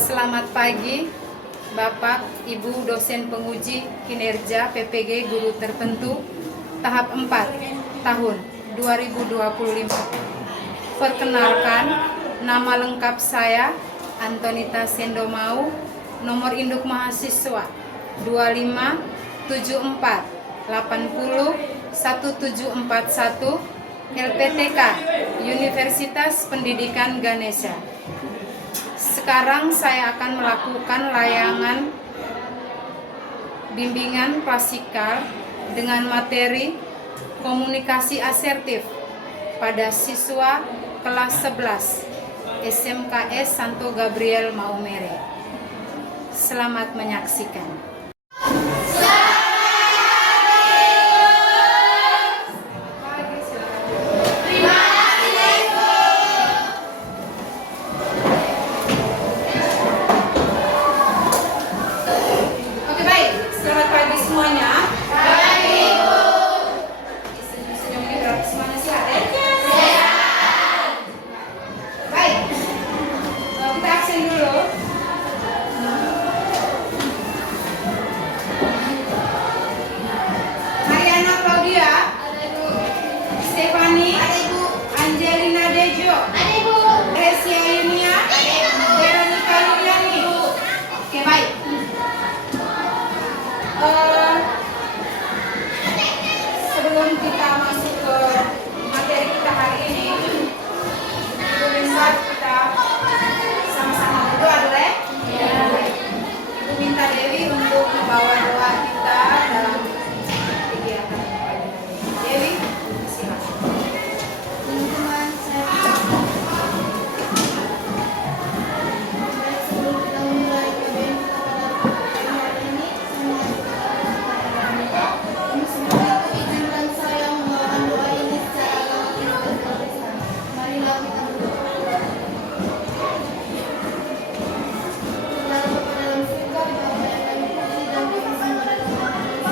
Selamat pagi, Bapak, Ibu dosen penguji kinerja PPG guru tertentu tahap 4 tahun 2025. Perkenalkan, nama lengkap saya Antonita Sendomau, nomor induk mahasiswa 2574 80 1741 LPTK Universitas Pendidikan Ganesha. Sekarang saya akan melakukan layangan bimbingan klasikal dengan materi komunikasi asertif pada siswa kelas 11 SMKS Santo Gabriel Maumere. Selamat menyaksikan. Sebelum kita masuk ke materi kita hari ini, bisa kita sama-sama berdoa dulu ya. Ibu minta Dewi untuk membawa doa kita dalam kegiatan Dewi, silakan. Teman-teman, saya sebelum kita memulai KBM kita hari ini, semoga izinkan saya membawakan doa ini secara langsung. Marilah kita berdoa. Dalam dalam surga, Bapa yang kami puji dan kami sembah dalam nama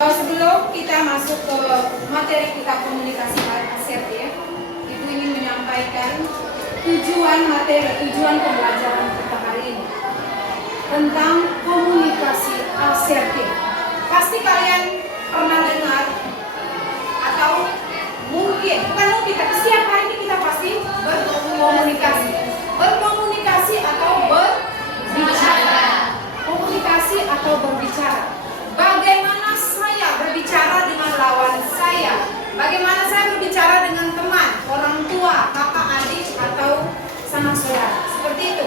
Sebelum kita masuk ke materi kita komunikasi asertif, Ibu ingin menyampaikan tujuan pembelajaran kita hari ini tentang komunikasi asertif. Pasti kalian pernah dengar atau mungkin, bukan mungkin, tapi setiap hari ini kita pasti berkomunikasi atau berbicara. Komunikasi atau berbicara. Bagaimana saya berbicara dengan lawan saya? Bagaimana saya berbicara dengan teman, orang tua, kakak, adik, atau sanak saudara? Seperti itu.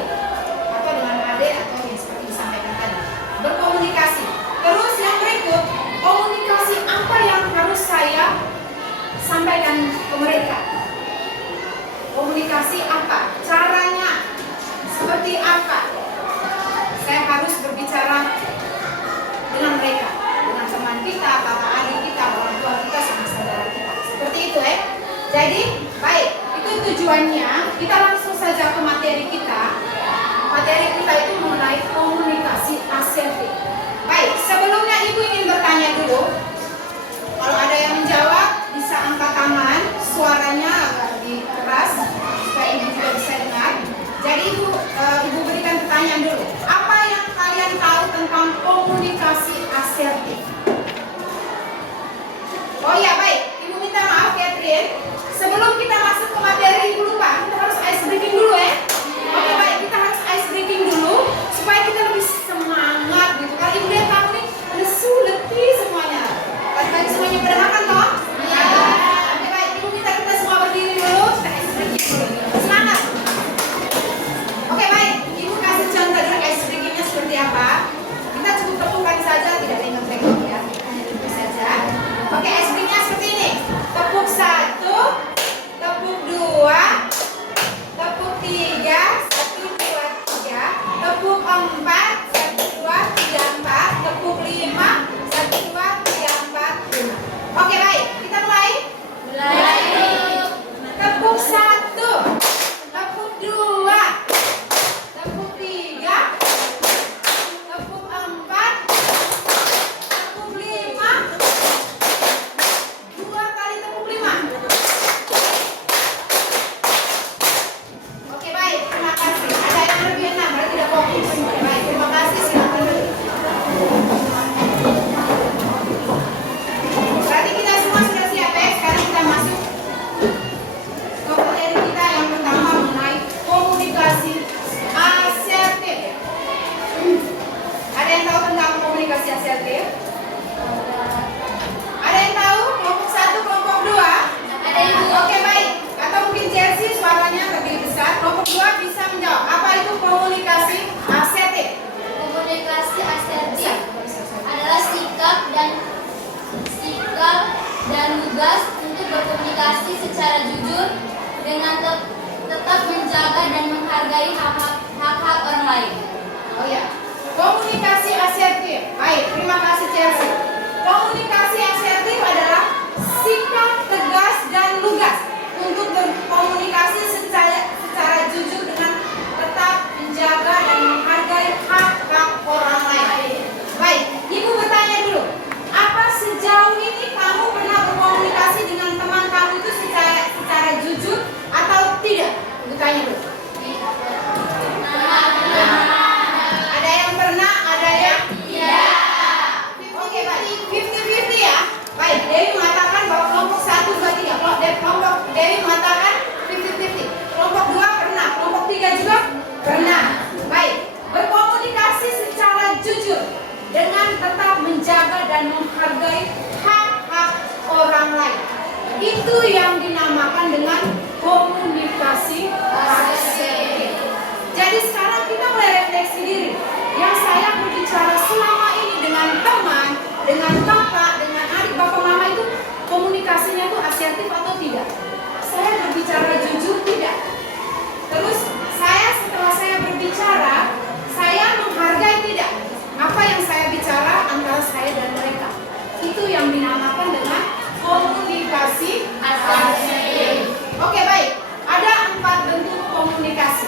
Atau dengan adik atau yang seperti disampaikan tadi. Berkomunikasi. Terus yang berikut, komunikasi apa yang harus saya sampaikan ke mereka? Komunikasi apa? Caranya seperti apa? Saya harus berbicara dengan mereka, dengan teman kita, kakak adik kita, orang tua kita, sama saudara kita. Seperti itu ya. Jadi, baik, itu tujuannya. Kita langsung saja ke materi kita. Materi kita itu mengenai komunikasi asertif. Baik, sebelumnya Ibu ingin bertanya dulu. Kalau ada yang menjawab, bisa angkat tangan. Suaranya agak lebih keras supaya Ibu juga bisa dengar. Jadi Ibu berikan pertanyaan dulu. Apa yang kalian tahu tentang komunikasi asertif? Oh ya, baik. Ibu minta maaf Catherine. Sebelum kita masuk ke materi, Ibu lupa, kita harus ice breaking dulu ya. Oke, baik. Kita harus ice breaking dulu supaya kita lebih semangat gitu. Kalau Ibu lihat kamu nih lesu, letih semuanya. Bagi semuanya pada makan toh? Ya. Oke, baik. Ibu minta kita semua berdiri dulu. Kita ice breaking dulu. Semangat. Oke, baik. Ibu kasih contoh dulu ice breakingnya seperti apa. Kita cukup tepukan saja asertif. Baik, terima kasih Chelsea. Komunikasi asertif adalah sikap tegas dan lugas untuk berkomunikasi secara jujur dengan tetap menjaga dan menghargai hak-hak orang lain. Baik, Ibu bertanya dulu. Apa sejauh ini kamu pernah berkomunikasi dengan teman kamu itu secara jujur atau tidak? Ibu tanya dulu. Ada yang pernah, ada yang tidak. Oke, baik. 50-50 ya. Baik, Dewi mengatakan bahwa kelompok 1, 2, 3. Kelompok Dewi mengatakan 50-50. Kelompok 2 pernah, kelompok 3 juga pernah. Baik, berkomunikasi secara jujur dengan tetap menjaga dan menghargai hak-hak orang lain. Itu yang dinamakan dengan komunikasi asertif. Jadi sekarang kita mulai refleksi diri. Yang saya berbicara selama ini dengan teman, dengan kakak, dengan adik, bapak, mama itu komunikasinya itu asertif atau tidak? Saya berbicara jujur tidak? Terus setelah saya berbicara, saya menghargai tidak? Apa yang saya bicara antara saya dan mereka? Itu yang dinamakan dengan komunikasi asertif. Oke, baik. Ada 4 bentuk komunikasi.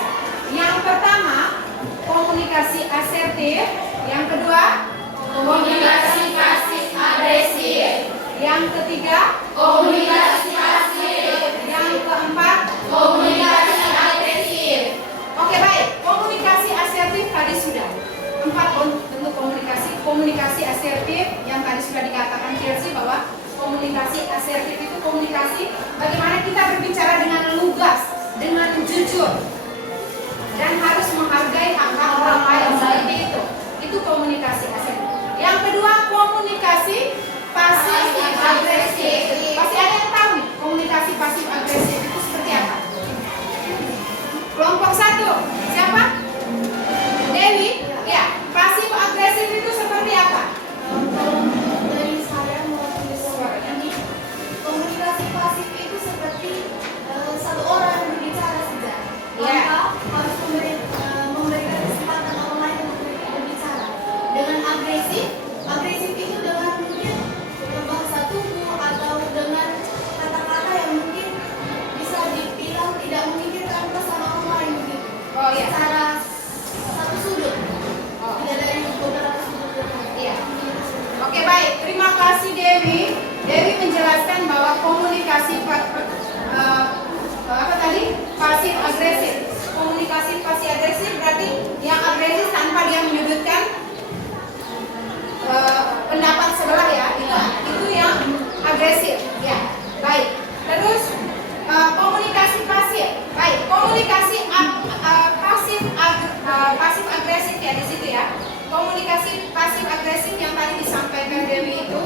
Yang pertama, komunikasi asertif. Yang kedua, komunikasi pasif agresif. Yang ketiga, komunikasi pasif. Yang keempat, komunikasi agresif. Oke, baik. Komunikasi asertif tadi sudah. 4 bentuk komunikasi. Komunikasi asertif yang tadi sudah dikatakan Chelsea bahwa komunikasi asertif itu komunikasi bagaimana kita berbicara dengan lugas, dengan jujur, dan harus menghargai hak-hak orang lain seperti itu. Itu komunikasi asertif. Yang kedua, komunikasi pasif agresif. Pasti ada yang tahu nih, komunikasi pasif agresif itu seperti apa? Kelompok 1, siapa? Dewi? Ya, pasif agresif itu seperti apa? Dari saya mewakili suara ini, komunikasi pasif itu seperti satu orang yang berbicara saja. Maka harus memberikan kesempatan orang lain untuk berbicara. Dengan agresif itu dengan mungkin bahasa tubuh atau dengan kata-kata yang mungkin bisa dibilang tidak memikirkan perasaan orang lain begitu. Oh iya. Secara satu sudut. Tidak dari beberapa sudut. Iya. Oke, baik. Terima kasih Dewi. Dewi menjelaskan bahwa komunikasi pasif agresif. Komunikasi pasif agresif berarti yang agresif tanpa dia menyudutkan pendapat sebelah ya. Itu yang agresif. Ya. Baik. Terus komunikasi pasif. Baik. Komunikasi pasif agresif ya di situ ya. Komunikasi pasif agresif yang tadi disampaikan Dewi itu,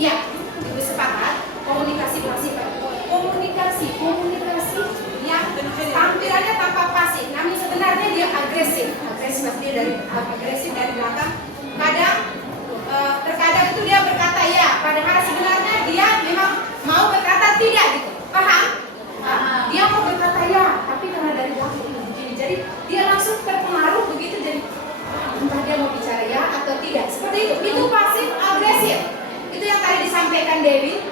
ya, Ibu sepakat. Komunikasi pasif, komunikasi yang tampilannya tampak pasif, namun sebenarnya dia agresif. Dia dari agresif dari belakang. Terkadang itu dia berkata ya, padahal sebenarnya dia memang mau berkata tidak gitu. Paham? Dia mau berkata ya, tapi karena dari belakang begini, jadi dia langsung terpengaruh begitu, jadi entah dia mau bicara ya atau tidak. Seperti itu. Itu pasif agresif. Itu yang tadi disampaikan Dewi,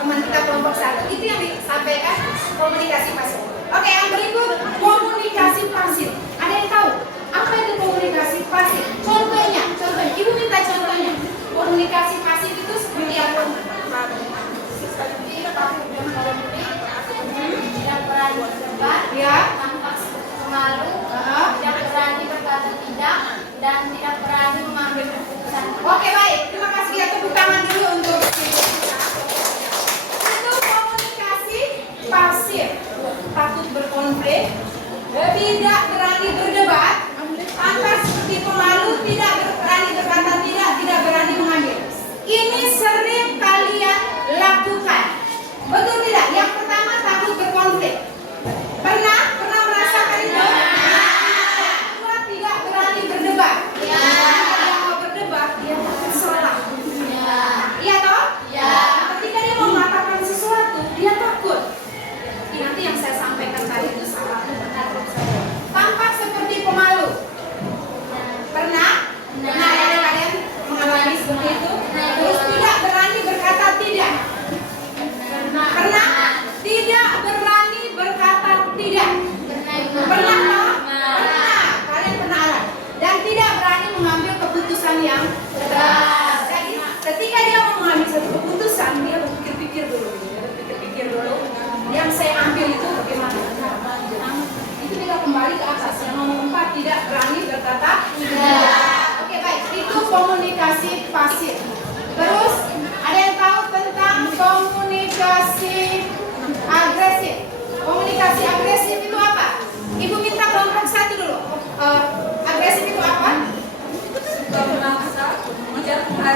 teman kita kelompok 1. Itu yang disampaikan komunikasi pasif. Oke, yang berikut komunikasi pasif. Ada yang tahu apa itu komunikasi pasif? Contohnya. Ibu minta contohnya. Komunikasi pasif itu seperti apa? Tidak berani berdebat, Ya. tampak pemalu, tidak berani berkata tidak, dan tidak berani mengambil keputusan. Oke, baik. Terima kasih. Kita tepuk tangan dulu untuk itu komunikasi pasif. Takut berkonflik, tidak berani berdebat, tampak seperti pemalu,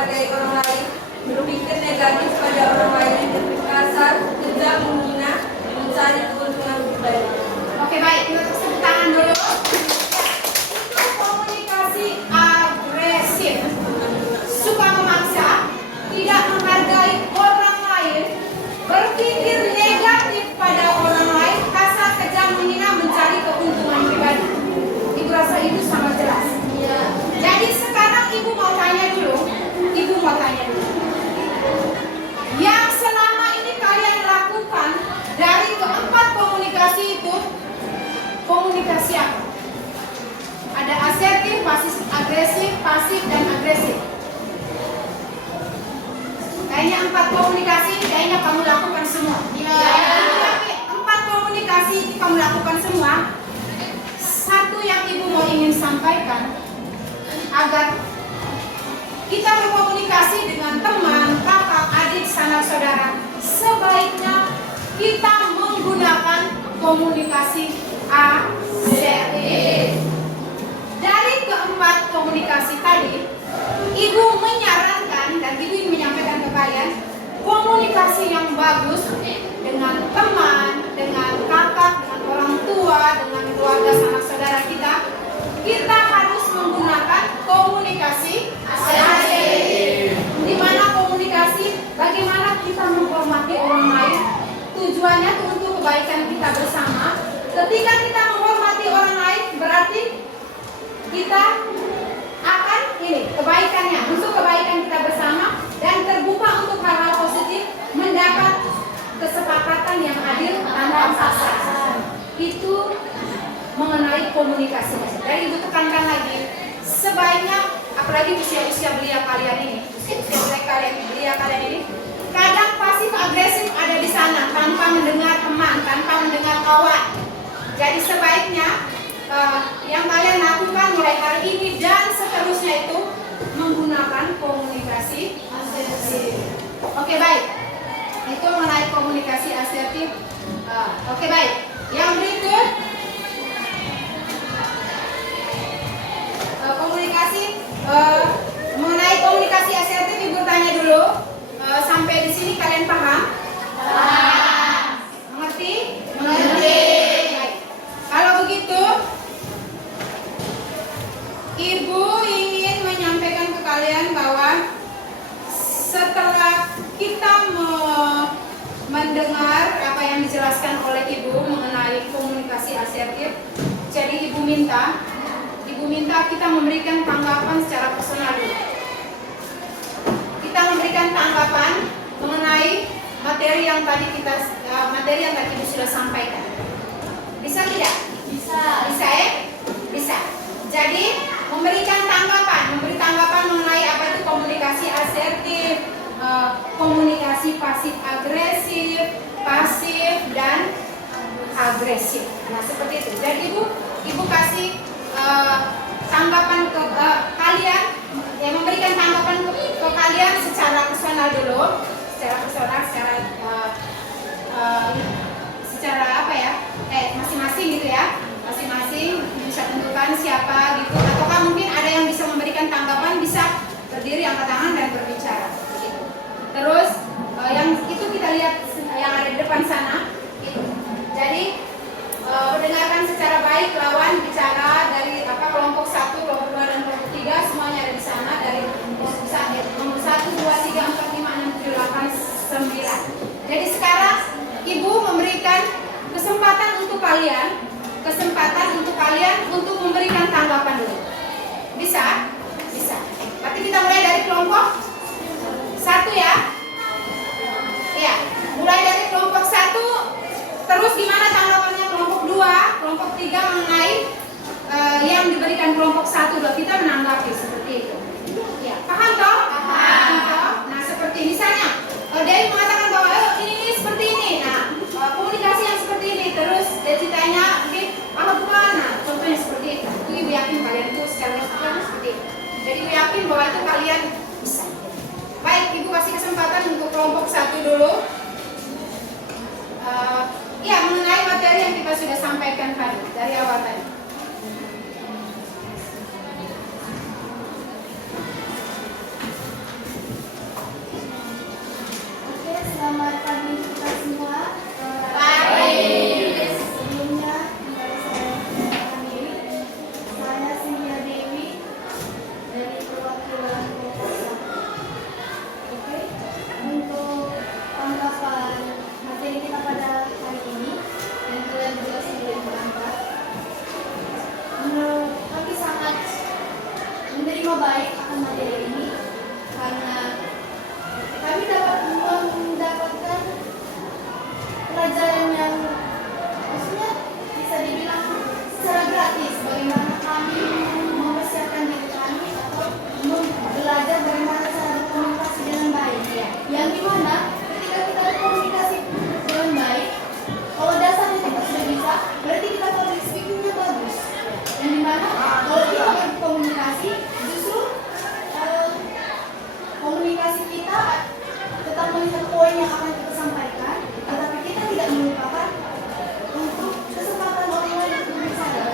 menghargai orang lain, berpikir negatif pada orang lain, kasar, kejam, menghina, mencari keuntungan pribadi. Oke, baik, kita tepuk tangan dulu. Itu komunikasi agresif, suka memaksa, tidak menghargai orang lain, berpikir negatif pada orang lain, kasar, kejam, menghina, mencari keuntungan pribadi. Ibu rasa itu sangat jelas. Jadi sekarang ibu mau tanya dulu, yang selama ini kalian lakukan dari keempat komunikasi itu, komunikasi apa? Ada asertif, agresif, pasif, dan agresif. Kayaknya 4 komunikasi, kayaknya kamu lakukan semua. Tapi 4 komunikasi kamu lakukan semua. Satu yang ibu mau ingin sampaikan, agar kita berkomunikasi dengan teman, kakak, adik, sanak saudara, sebaiknya kita menggunakan komunikasi asertif. Dari keempat komunikasi tadi, ibu menyarankan dan ibu ingin menyampaikan ke kalian komunikasi yang bagus dengan teman, dengan kakak, dengan orang tua, dengan keluarga sanak saudara kita. Kita harus menggunakan komunikasi asertif. Di mana komunikasi, bagaimana kita menghormati orang lain. Tujuannya itu untuk kebaikan kita bersama. Ketika kita menghormati orang lain, berarti kita akan kebaikannya, untuk kebaikan kita bersama dan terbuka untuk hal-hal positif, mendapat kesepakatan yang adil tanpa paksaan. Itu mengenai komunikasi. Dari ibu tekankan lagi, sebaiknya apalagi usia-usia belia kalian ini, belia kalian ini, kadang pasif agresif ada di sana tanpa mendengar teman, tanpa mendengar kawan. Jadi sebaiknya yang kalian lakukan mulai hari ini dan seterusnya itu menggunakan komunikasi asertif. Oke, baik. Itu mengenai komunikasi asertif. Oke, baik. Yang berikut komunikasi mengenai komunikasi asertif, ibu tanya dulu. Sampai di sini kalian paham? Mengerti? Baik. Kalau begitu, ibu ingin menyampaikan ke kalian bahwa setelah kita mendengar apa yang dijelaskan oleh ibu mengenai komunikasi asertif, jadi ibu minta kita memberikan tanggapan secara personal dulu. Kita memberikan tanggapan mengenai materi yang tadi ibu sudah sampaikan. Bisa tidak? Bisa ya? Bisa. Jadi memberi tanggapan mengenai apa itu komunikasi asertif, komunikasi pasif agresif, pasif dan agresif. Nah, seperti itu. Jadi ibu kasih tanggapan ke kalian, memberikan tanggapan ke kalian secara personal dulu, secara apa ya? Masing-masing gitu ya. Masing-masing bisa tentukan siapa gitu. Ataukah mungkin ada yang bisa memberikan tanggapan, bisa berdiri, angkat tangan dan berbicara. Gitu. Terus yang itu kita lihat yang ada di depan sana. Gitu. Jadi mendengarkan secara baik lawan bicara dari kelompok 1, kelompok 2 dan kelompok 3, semuanya ada di sana dari nomor 1, 2, 3, 4, 5, 6, 7, 8, 9. Jadi sekarang ibu memberikan kesempatan untuk kalian untuk memberikan tanggapan dulu. Bisa? Bisa. Berarti kita mulai dari kelompok 1 ya. Iya, mulai dari kelompok 1. Terus gimana tanggapannya kelompok 2, kelompok 3 mengenai yang diberikan kelompok 1, 2, kita menanggapi seperti itu. Ya, paham toh? Paham toh? Nah, seperti misalnya Dewi mengatakan bahwa ini seperti ini. Nah, komunikasi yang seperti ini. Terus dia ceritanya apa bukan? Nah, contohnya seperti itu. Ibu yakin kalian itu secara keseluruhan seperti itu. Jadi ibu yakin bahwa itu kalian bisa. Baik, ibu kasih kesempatan untuk kelompok 1 dulu. Ya, mengenai materi yang kita sudah sampaikan tadi dari awal tadi. komunikasi kita tetap melihat poin yang akan kita sampaikan, tetapi kita tidak melupakan untuk kesempatan orang lain untuk berbicara.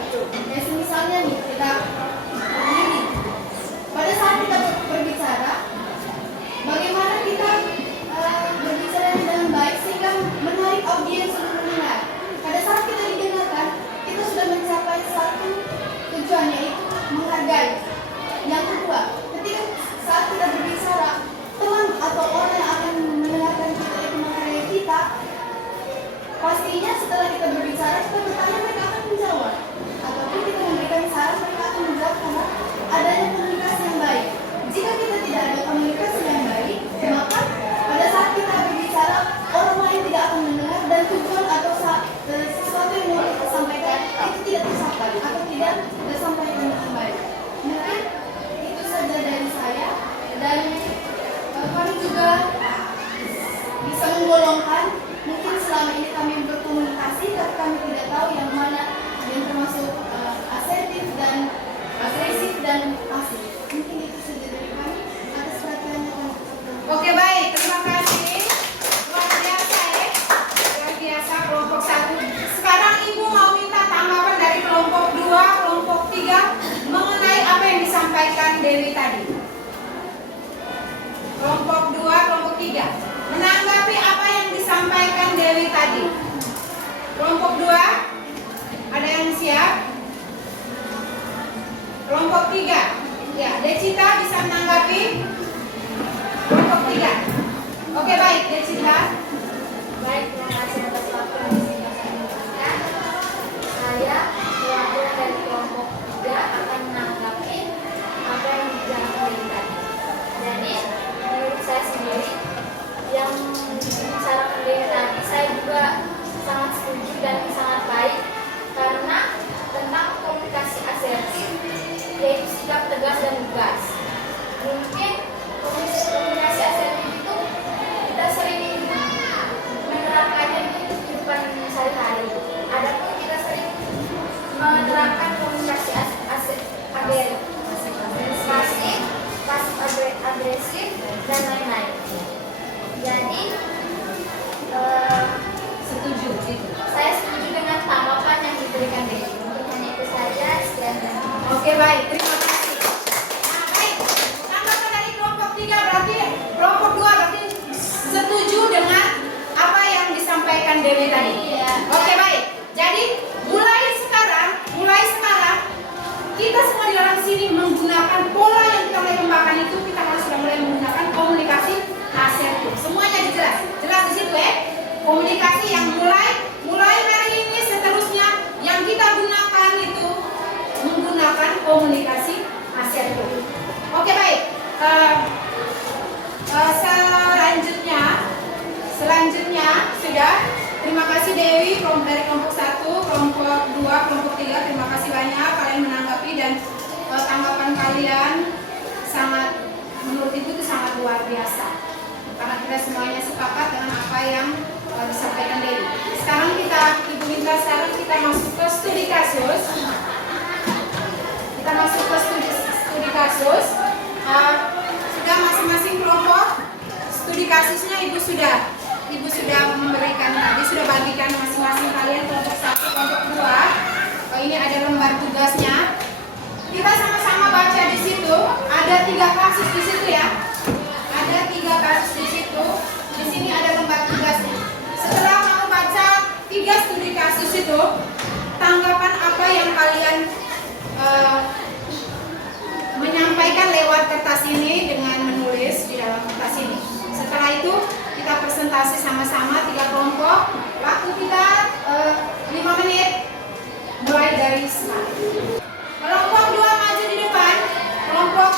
Ya, misalnya nih, kita begini. Pada saat kita berbicara, bagaimana kita berbicara dengan baik sehingga menarik audiens untuk mendengar. Pada saat kita didengarkan, kita sudah mencapai satu tujuan, yaitu menghargai. Yang kedua, ketika saat kita berbicara, teman atau orang yang akan mendengarkan kita itu menghargai kita, pastinya setelah kita berbicara, kita bertanya, mereka akan menjawab. Ataupun kita memberikan saran, mereka akan menjawab karena adanya komunikasi yang baik. Jika kita tidak ada komunikasi yang baik, maka pada saat kita berbicara, orang lain tidak akan mendengar dan tujuan atau sesuatu yang mau kita sampaikan itu tidak tercapai atau tidak tersampaikan dengan baik. Mungkin itu saja dari saya, dan kami juga bisa menggolongkan. Mungkin selama ini kami berkomunikasi, tapi kami tidak tahu yang mana yang termasuk asertif dan agresif dan pasif. Mungkin itu saja dari kami. Atas perhatiannya kami. Oke, baik, terima kasih. Luar biasa ya. Luar biasa kelompok 1. Sekarang Ibu mau minta tanggapan dari kelompok 2, kelompok 3 mengenai apa yang disampaikan Dewi tadi. Kelompok 2, kelompok 3 menanggapi apa yang disampaikan Dewi tadi. Kelompok 2, ada yang siap? Kelompok 3, ya, Decita bisa menanggapi. Kelompok 3. Oke, baik, Decita. Baik, terima kasih atas waktu yang disediakan. Saya perwakilan dari kelompok 3 akan menanggapi apa yang dibicarakan dari tadi. Jadi, menurut saya sendiri, yang dibicarakan dari tadi saya juga sangat setuju dan sangat baik, karena tentang komunikasi asertif, yaitu sikap tegas dan lugas. Mungkin komunikasi asertif itu kita sering menerapkannya di kehidupan sehari-hari. Adapun kita sering menerapkan komunikasi pasif agresif dan lain-lain. Jadi Setuju gitu. saya setuju dengan tanggapan yang diberikan Dewi. Mungkin hanya itu saja. Sekian dan terima kasih. Oke, baik, terima kasih. Nah, baik, tanggapan dari kelompok 3 berarti kelompok 2 berarti setuju dengan apa yang disampaikan Dewi tadi. Iya. Oke, baik. Jadi mulai sekarang kita semua di dalam sini menggunakan pola yang kita mulai kembangkan itu, kita harus sudah mulai menggunakan komunikasi asertif. Semuanya jelas di situ ya. Komunikasi yang mulai hari ini seterusnya yang kita gunakan itu menggunakan komunikasi asertif. Oke, baik. Selanjutnya sudah. Terima kasih Dewi dari kelompok 1, kelompok 2, kelompok 3. Terima kasih banyak kalian menanggapi dan tanggapan kalian sangat, menurut itu sangat luar biasa. Karena kita semuanya sepakat dengan apa yang disampaikan Dewi. Sekarang Ibu minta sekarang kita masuk ke studi kasus. Kita masuk ke studi kasus. Sudah masing-masing kelompok studi kasusnya Ibu sudah memberikan tadi, sudah bagikan masing-masing kalian kelompok 1, kelompok 2. Ini ada lembar tugasnya. Kita sama-sama baca di situ. Ada 3 kasus di situ ya. Ada 3 kasus di situ. Di sini ada lembar tugasnya. Setelah kamu baca 3 studi kasus itu, tanggapan apa yang kalian menyampaikan lewat kertas ini dengan menulis di dalam kertas ini. Setelah itu kita presentasi sama-sama 3 kelompok. Waktu kita 5 menit mulai dari sekarang. Kelompok 2 maju di depan. Kelompok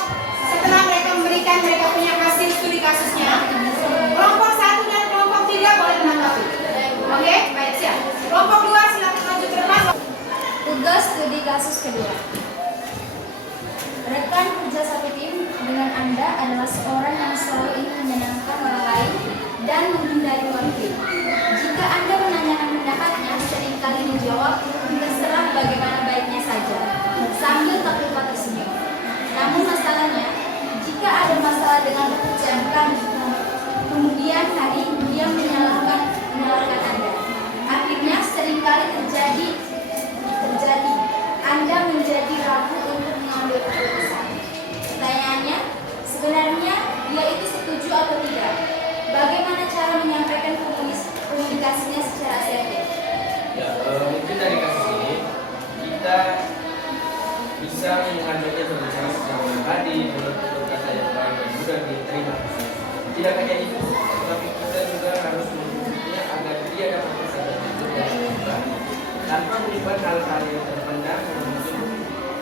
setelah mereka punya hasil studi kasusnya. Kelompok 1 dan kelompok 3 boleh menanggapi. Oke, baik, siap. Kelompok 2 silakan maju ke depan. Tugas studi kasus kedua. Rekan kerja satu tim dengan Anda adalah seorang yang selalu ingin menyenangkan orang lain dan menghindari konflik. Jika Anda menanyakan pendapatnya, seringkali menjawab terserah bagaimana baiknya saja, sambil tak lupa tersenyum. Namun masalahnya, jika ada masalah dengan pekerjaan kamu, Tidak hanya itu, tapi kita juga harus mendukungnya agar dia dapat bersadar jujur dan terbuka, tanpa melibat hal-hal yang terpendam yang mungkin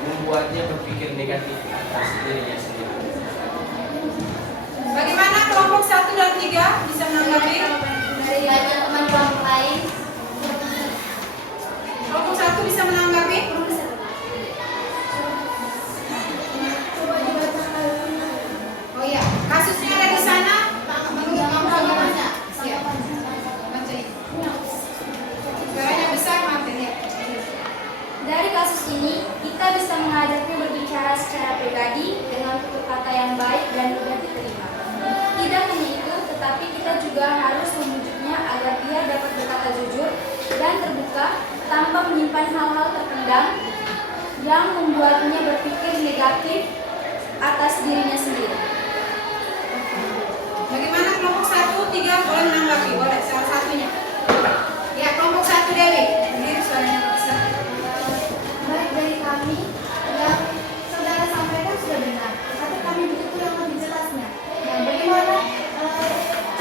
membuatnya berpikir negatif atas dirinya sendiri. Bagaimana kelompok 1 dan 3 bisa menanggapi? Dari banyak teman kelompok lain. Kelompok 1 bisa menanggapi? Coba dibacakan. Oh iya, kasusnya ada di sana. Menurut kamu bagaimana? Ya, bacain. Suaranya besar, maafin ya. Dari kasus ini, kita bisa mengajaknya berbicara secara pribadi dengan tutur kata yang baik dan mudah diterima. Tidak hanya itu, tetapi kita juga harus membujuknya agar dia dapat berkata jujur dan terbuka tanpa menyimpan hal-hal terpendam yang membuatnya berpikir negatif atas dirinya sendiri. Bagaimana kelompok 1, 3 boleh menanggapi? Boleh, salah satunya. Ya, kelompok 1 Dewi. Ini suaranya besar. Baik dari kami yang saudara sampaikan sudah benar, tapi kami butuh yang lebih jelasnya. Nah, bagaimana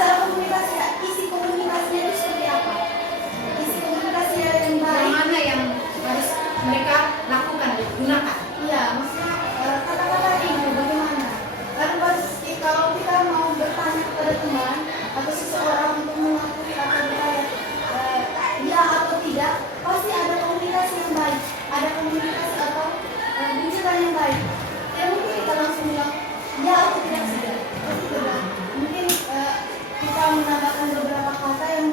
cara komunikasinya, isi komunikasinya itu seperti apa? Isi komunikasinya yang Yang baik. mana yang harus mereka lakukan, gunakan? Iya, maksudnya kata-kata ibu bagaimana? Karena kalau kita mau bertanya kepada teman atau seseorang untuk mengakui atau bertanya ya atau tidak, pasti ada komunikasi yang baik, ada komunikasi atau bicara yang baik. Ya mungkin kita langsung bilang ya atau tidak saja. Pasti benar. Mungkin kita menambahkan beberapa kata yang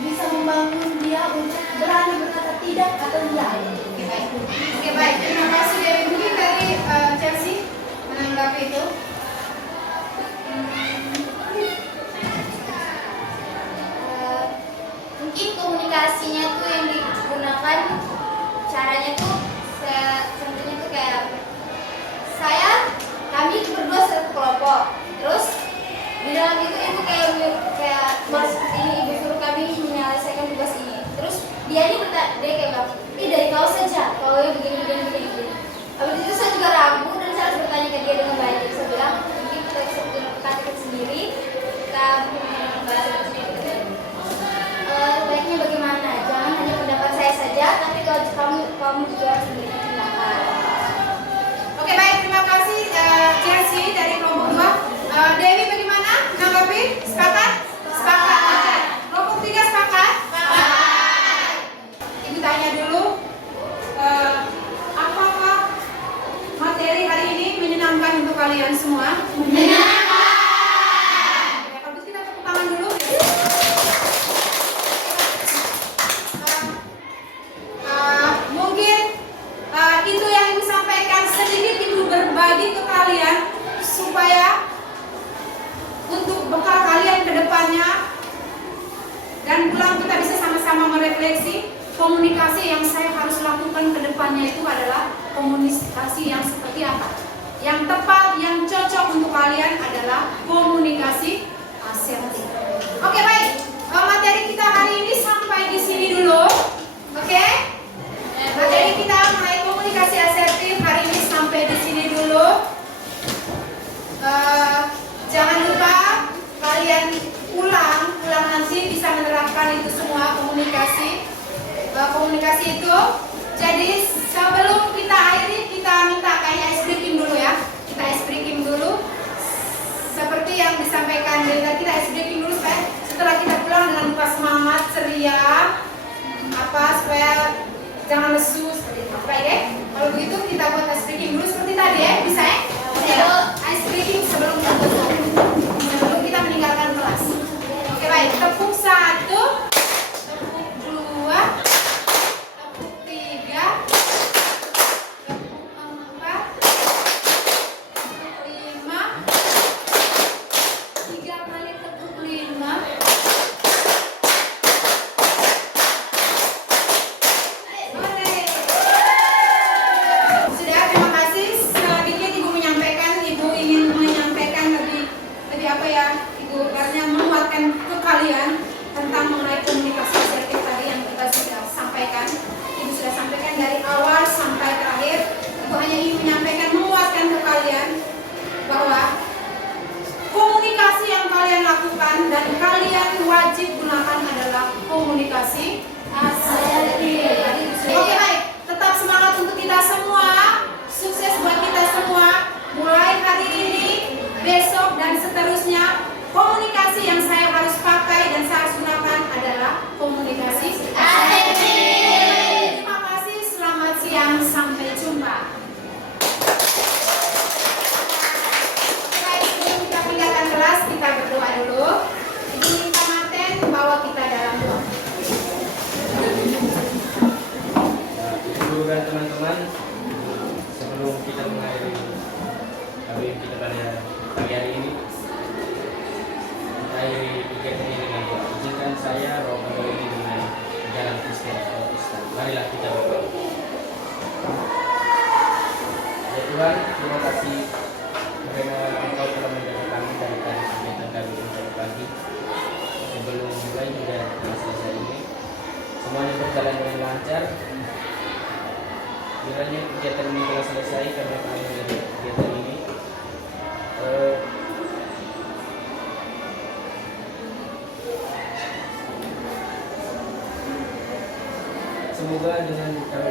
bisa membangun dia untuk berani berkata tidak atau ya. Oke, baik. Terima kasih Dewi. Mungkin dari Chelsea menanggapi itu. Mungkin komunikasinya tuh yang digunakan caranya tuh contohnya tuh kayak kami berdua satu kelompok, terus di dalam itu ibu kayak mas ini ibu suruh kami menyelesaikan tugas ini, terus dia kayak bilang, dari kau saja, kau yang begini. Habis itu saya juga ragu dan saya harus bertanya ke dia dengan baik. Jadi saya bilang mungkin kita bisa menggunakan kata sendiri, kita menggunakan bahasa sendiri. Baiknya bagaimana? Jangan hanya pendapat saya saja, tapi kalau kamu juga harus memberikan pendapat. Oke, baik. Terima kasih Chelsea dari kelompok 2. Dewi bagaimana? Menanggapi? Sepakat? Sepakat. Kelompok 3 sepakat? Sepakat. Ibu tanya dulu, apakah materi hari ini menyenangkan untuk kalian semua? Menyenangkan. Ya, kalau kita tepuk tangan dulu. Mungkin itu yang ibu sampaikan, sedikit ibu berbagi ke kalian supaya untuk bekal kalian ke depannya dan pulang kita bisa sama-sama merefleksi komunikasi yang saya harus lakukan ke depannya itu adalah komunikasi yang seperti apa. Yang tepat, yang cocok untuk kalian adalah komunikasi asertif. Oke, baik. Materi kita hari ini sampai di sini dulu. Oke? Materi kita mengenai komunikasi asertif hari ini sampai di sini dulu. Jangan lupa kalian pulang nanti bisa menerapkan itu semua komunikasi itu. Jadi sebelum kita akhiri, kita minta kayak ice breaking dulu ya. Kita ice breaking dulu. Seperti yang disampaikan dari tadi, kita ice breaking dulu supaya setelah kita pulang dengan lupa semangat, ceria, supaya jangan lesu seperti itu. Baik ya. Kalau begitu kita buat ice breaking dulu seperti tadi ya, bisa ya? Itu ice breaking sebelum kita meninggalkan kelas. Oke, baik. Tepuk 1, tepuk 2, tepuk 3, tepuk 4, tepuk 5, 3 kali tepuk 5. Sudah, terima kasih. Sedikit Ibu ingin menyampaikan lebih apa ya, Ibu karena menguatkan ke kalian tentang mengenai komunikasi asertif tadi yang kita sudah sampaikan. Ibu sudah sampaikan dari awal sampai terakhir. Ibu hanya ingin menyampaikan, menguatkan ke kalian bahwa komunikasi yang kalian lakukan mulai hingga telah selesai ini semuanya berjalan dengan lancar. Kiranya kegiatan ini telah selesai karena kami dari kegiatan ini. Semoga dengan kami